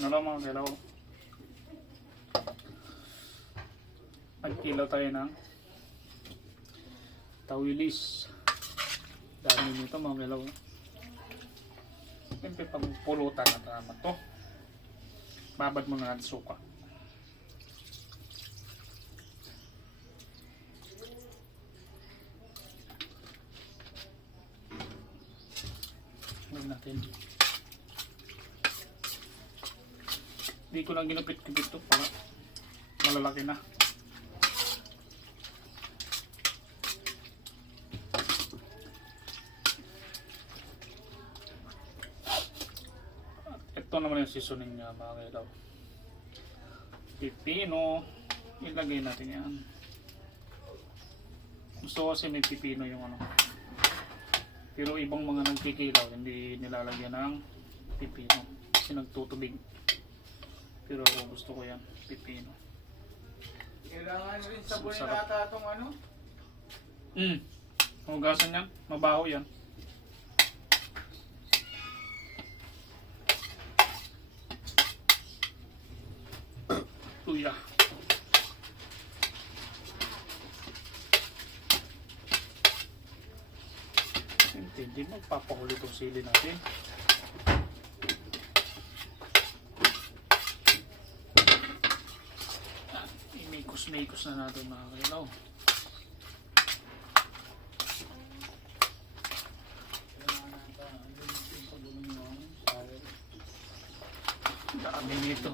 Ano mga kailaw? Nagkilaw tayo ng tawilis. Dami nito mga kailaw. Siyempre pag pulutan na tama to. Babad mo na natin suka. Huwag natin. Hindi ko lang ginupit-kupit to para malalaki na. Ito naman yung seasoning niya mga kailaw. Pipino. Ilagay natin yan. Gusto ko kasi may pipino yung ano. Pero ibang mga nagkikilaw hindi nilalagyan ng pipino. Kasi nagtutubig. Pero ako gusto ko yan. Pipino. Kailangan rin sabunin nata itong ano? Hugasan yan. Mabaho yan. Luya. Hindi magpapahuli itong sili natin. Imikos-mikos na natin mga kailaw. Dami nito.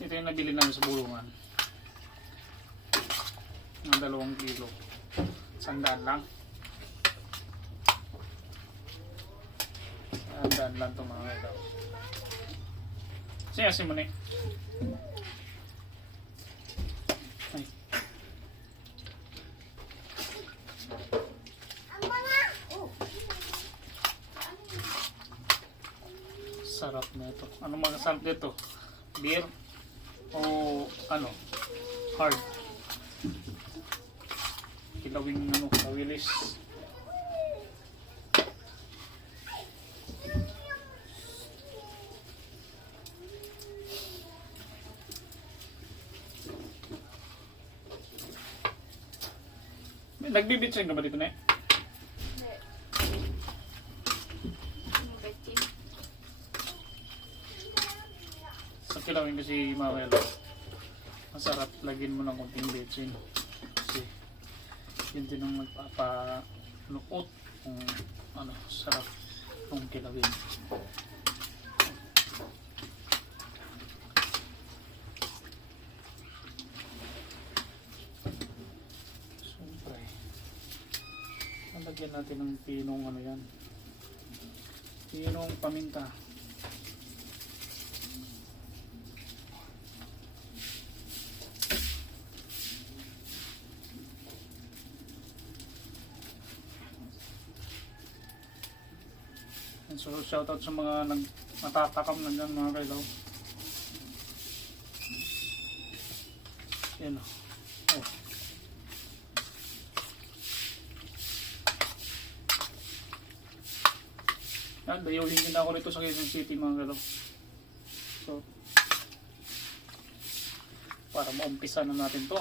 Ito yung nabili namin sa bulungan. Ng 2 kilo. 100 lang. 100 lang ito mga kailaw. Siyasin mo na eh. Ay. Sarap na ito. Anong mga sarap dito? Beer? O ano? Hard? Kilawing ano, tawilis. Nagbibitsing ka ba dito na eh? Sa kilawin kasi mga kailaw, masarap lagyan mo ng konting bitsin. Kasi yun din ang magpapanuot kung ano, sarap ng kilawin. Lagyan natin ng pinong ano yan, pinong paminta. And so shoutout sa mga natatakam na dyan mga kailaw. Yan o. Oh. Dayawin din ako rito sa Quezon City mga kailaw. So, para maumpisa na natin to.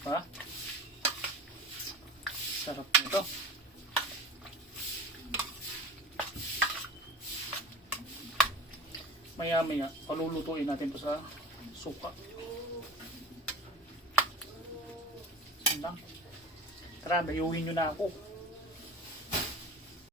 Pa? Sarap nito. Maya-maya, palulutuin natin to sa suka. Sandang. Tara, dayuhin nyo na ako.